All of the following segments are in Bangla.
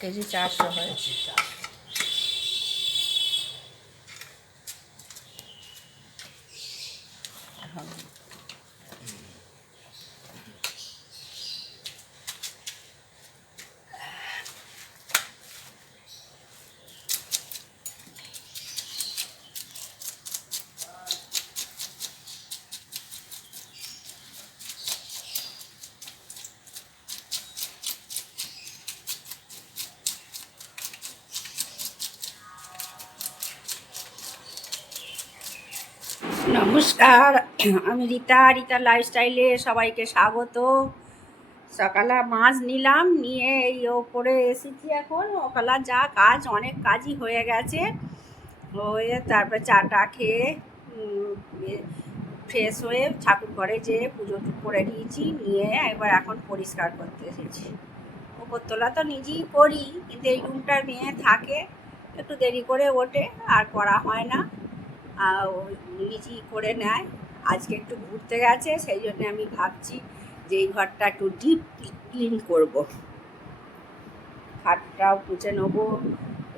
কেজি 400 হয়েছে। নমস্কার, আমি রীতা লাইফস্টাইলে সবাইকে স্বাগত। সকালে মাছ নিলাম, নিয়ে এই ওপরে এসেছি। এখন ওকালা যা কাজ, অনেক কাজই হয়ে গেছে। হয়ে তারপরে চাটা খেয়ে ফ্রেশ হয়ে ঠাকুর ঘরে যেয়ে পুজো করে নিয়েছি। নিয়ে এবার এখন পরিষ্কার করতে এসেছি। ওপরতলা তো নিজেই করি, কিন্তু এই রুমটার মেয়ে থাকে, একটু দেরি করে ওঠে, আর করা হয় না, নিজেই করে নেয়। আজকে একটু ঘুরতে গেছে, সেই জন্য আমি ভাবছি যে এই ঘরটা একটু ডিপ ক্লিন করব। খাটটাও মুছে নেবো,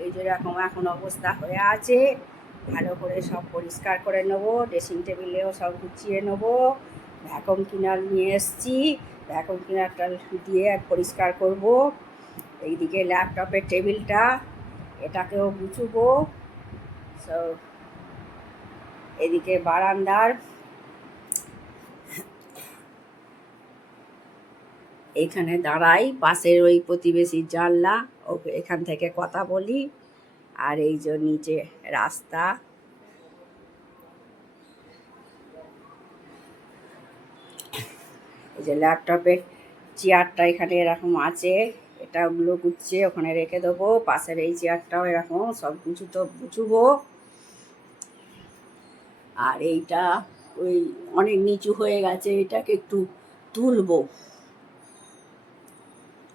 এই যেরকম এখন অবস্থা হয়ে আছে, ভালো করে সব পরিষ্কার করে নেবো। ড্রেসিং টেবিলেও সব গুছিয়ে নেবো। ভ্যাকুম ক্লিনার নিয়ে এসেছি, ভ্যাকুম ক্লিনারটা দিয়ে পরিষ্কার করব। এইদিকে ল্যাপটপের টেবিলটা, এটাকেও গুছবো সব। এদিকে বারান্দার এখানে দাঁড়াই, পাশের ওই প্রতিবেশীর জানলা, এখান থেকে কথা বলি। আর এই যে নিচে রাস্তা, এই যে ল্যাপটপের চেয়ারটা এখানে এরকম আছে, এটা ওগুলো গুছিয়ে ওখানে রেখে দেবো। পাশের এই চেয়ারটাও এরকম সব গুছবো। আর এইটা ওই অনেক নিচু হয়ে গেছে, এটাকে একটু তুলবো।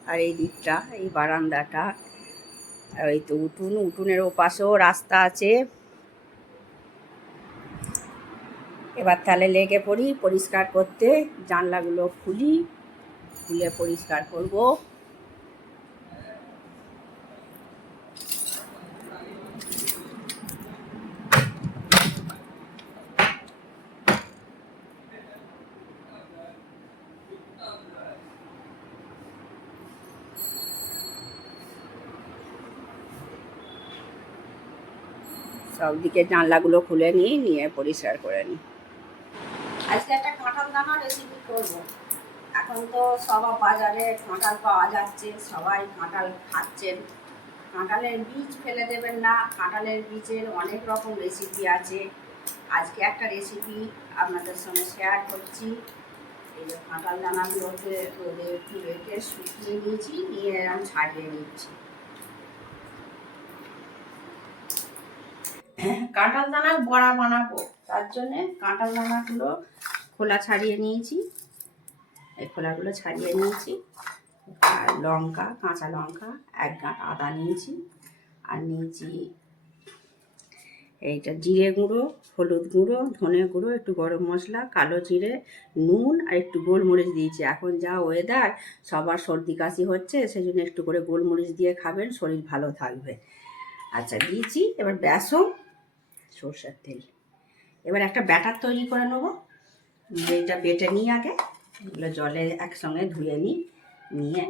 আর এই দিকটা, এই বারান্দাটা, আর এই তো উঠোনের ওপাশেও রাস্তা আছে। এবার তাহলে লেগে পড়ি পরিষ্কার করতে। জানলাগুলো খুলে পরিষ্কার করব। সব দিকে জানলাগুলো খুলে নিয়ে পরিষ্কার করে নিই। আজকে একটা কাঁঠাল দানা রেসিপি করব। এখন তো সব বাজারে কাঁঠাল পাওয়া যাচ্ছে, সবাই কাঁঠাল খাচ্ছেন। কাঁঠালের বীজ ফেলে দেবেন না, কাঁঠালের বীজের অনেক রকম রেসিপি আছে। আজকে একটা রেসিপি আপনাদের সঙ্গে শেয়ার করছি। এই যে কাঁঠাল দানাগুলোকে রোদে একটু রেখে শুকিয়ে নিয়েছি, নিয়ে এরকম ছাড়িয়ে নিচ্ছি। কাঁঠাল দানার বড়া বানাবো, তার জন্যে কাঁঠাল দানাগুলো খোলা ছাড়িয়ে নিয়েছি, এই খোলাগুলো ছাড়িয়ে নিয়েছি। আর লঙ্কা, কাঁচা লঙ্কা, 1 গাঁট আদা নিয়েছি। আর নিয়েছি এইটা জিরে গুঁড়ো, হলুদ গুঁড়ো, ধনে গুঁড়ো, একটু গরম মশলা, কালো জিরে, নুন আর একটু গোলমরিচ দিয়েছি। এখন যা ওয়েদার, সবার সর্দি কাশি হচ্ছে, সেই জন্য একটু করে গোলমরিচ দিয়ে খাবেন, শরীর ভালো থাকবে। আচ্ছা, দিয়েছি। এবার বেসন, সরষের তেল। এবার একটা ব্যাটার তৈরি করে নেবো। এইটা বেটে নিই আগে, এগুলো জলে একসঙ্গে ধুয়ে নিয়ে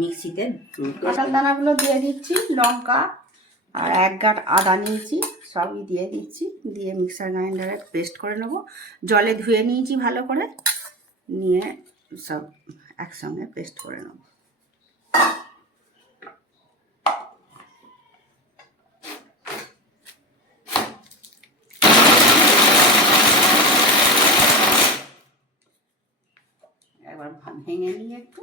মিক্সিতে কাঁঠাল দানাগুলো দিয়ে দিচ্ছি, লঙ্কা আর 1 গাঁট আদা নিয়েছি, সবই দিয়ে দিচ্ছি। দিয়ে মিক্সার গ্রাইন্ডারে পেস্ট করে নেবো। জলে ধুয়ে নিয়েছি ভালো করে, নিয়ে সব একসঙ্গে পেস্ট করে নেব। এবার ভেঙে নিয়ে একটু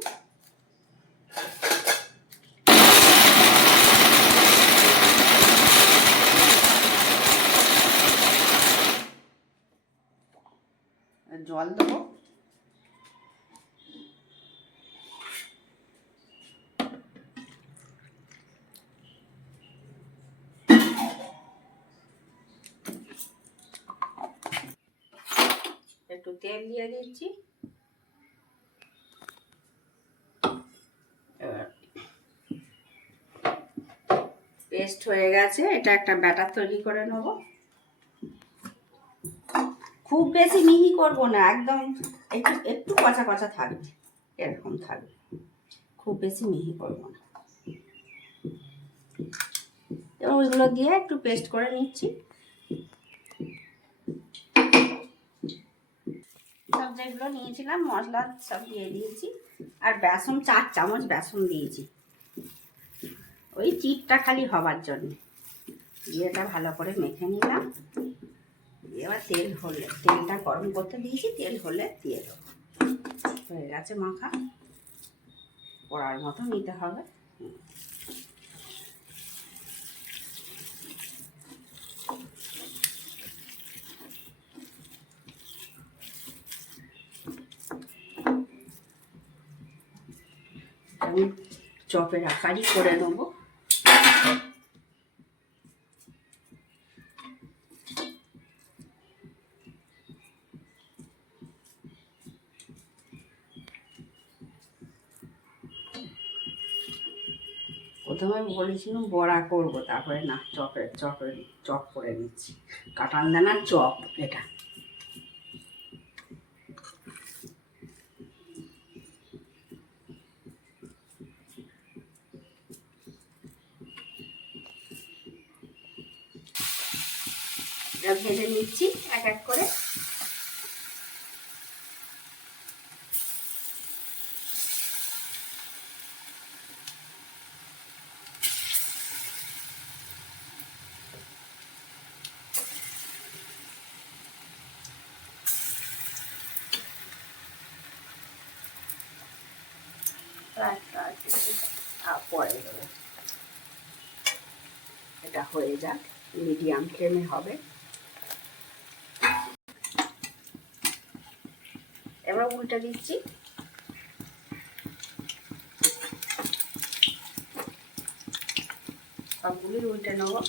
জল দেবো। একটু তেল দিয়ে দিচ্ছি। এবার পেস্ট হয়ে গেছে। এটা একটা ব্যাটার তৈরি করে নেব। খুব বেশি মিহি করব না, একদম একটু একটু কচা কচা থাকবে, এরকম থাকবে, খুব বেশি মিহি করব না। এবং ওইগুলো দিয়ে একটু পেস্ট করে নিচ্ছি। সব যেগুলো নিয়েছিলাম মশলা সব দিয়ে দিয়েছি। আর বেসন 4 চামচ বেসন দিয়েছি, ওই চিটটা খালি হবার জন্য। দিয়ে এটা ভালো করে মেখে নিলাম। এবার তেলটা গরম করতে দিয়েছি, তেল হলে দিয়ে দেবো। হয়ে গেছে মাখা, কড়ার মতো নিতে হবে। আমি চপের আকারই করে নেবো। প্রথমে বলেছিলাম বড়া করবো, তারপরে না, চপ করে নিচ্ছি। কাঁঠাল দানার চপ এটা। ভেজে নিচ্ছি এক এক করে। পরে দেবো, এটা হয়ে যাক, মিডিয়াম ফ্লেমে হবে। এবার উল্টে দিচ্ছি। সবগুলি উল্টে নেবো।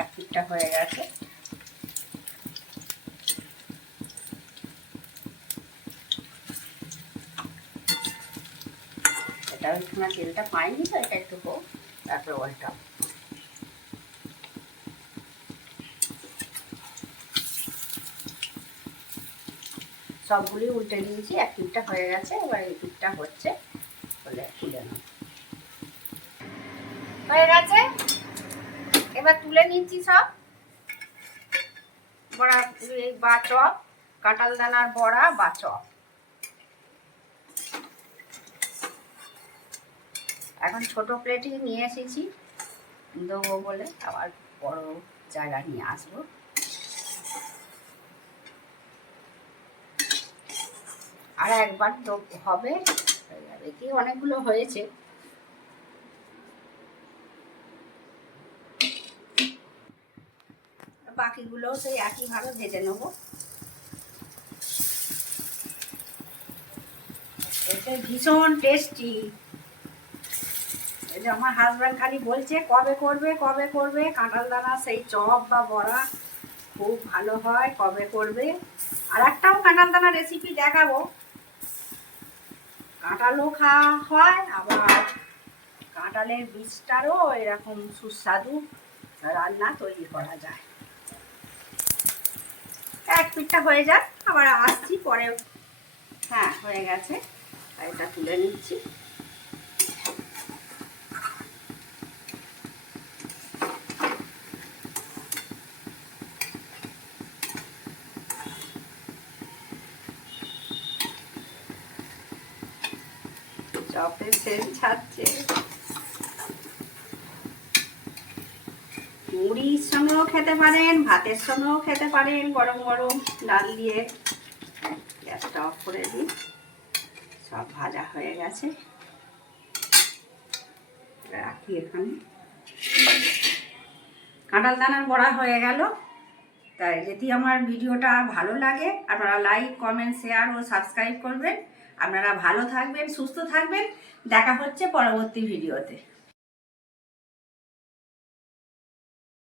এক পিঠটা হয়ে গেছে। এটা ওইখানে তেলটা পাইনি তো, এটা একটু হোক, তারপরে ওইটা সবগুলি উল্টে দিয়েছি। এক পিঠটা হয়ে গেছে, এবার এই পিঠটা হচ্ছে, বলে তুলে নেব। হয়ে গেছে, এবার তুলে নিচ্ছি সব বড়া বা চপ, কাঁঠাল দানার বড়া বা চপ। এখন ছোট প্লেটে নিয়ে এসেছি দেবো বলে, আবার বড় জায়গা নিয়ে আসবো। আর একবার তো হবে, কি অনেকগুলো হয়েছে। বাকিগুলো সেই একইভাবে ভেজে নেবো। এটা ভীষণ টেস্টি। এই যে আমার হাজব্যান্ড খালি বলছে কবে করবে কবে করবে, কাঁঠাল দানা সেই চপ বা বড়া খুব ভালো হয়, কবে করবে। আর একটাও কাঁঠাল দানা রেসিপি দেখাবো, কাঁঠালও খাওয়া হয়, আবার কাঁঠালের বীজটারও এরকম সুস্বাদু রান্না তৈরি করা যায়। এক পিঠটা হয়ে যাক, আবার আসছি পরে। হ্যাঁ হয়ে গেছে, এটা তুলে নিচ্ছি। চপের সেন্ট ছাড়ছে। মুড়ির সঙ্গেও খেতে পারেন, ভাতের সঙ্গেও খেতে পারেন, গরম গরম ডাল দিয়ে। গ্যাসটা অফ করে দিই। সব ভাজা হয়ে গেছে, রাখি এখানে। কাঁঠাল দানার বড়া হয়ে গেল। তাই যদি আমার ভিডিওটা ভালো লাগে, আপনারা লাইক, কমেন্ট, শেয়ার ও সাবস্ক্রাইব করবেন। আপনারা ভালো থাকবেন, সুস্থ থাকবেন। দেখা হচ্ছে পরবর্তী ভিডিওতে।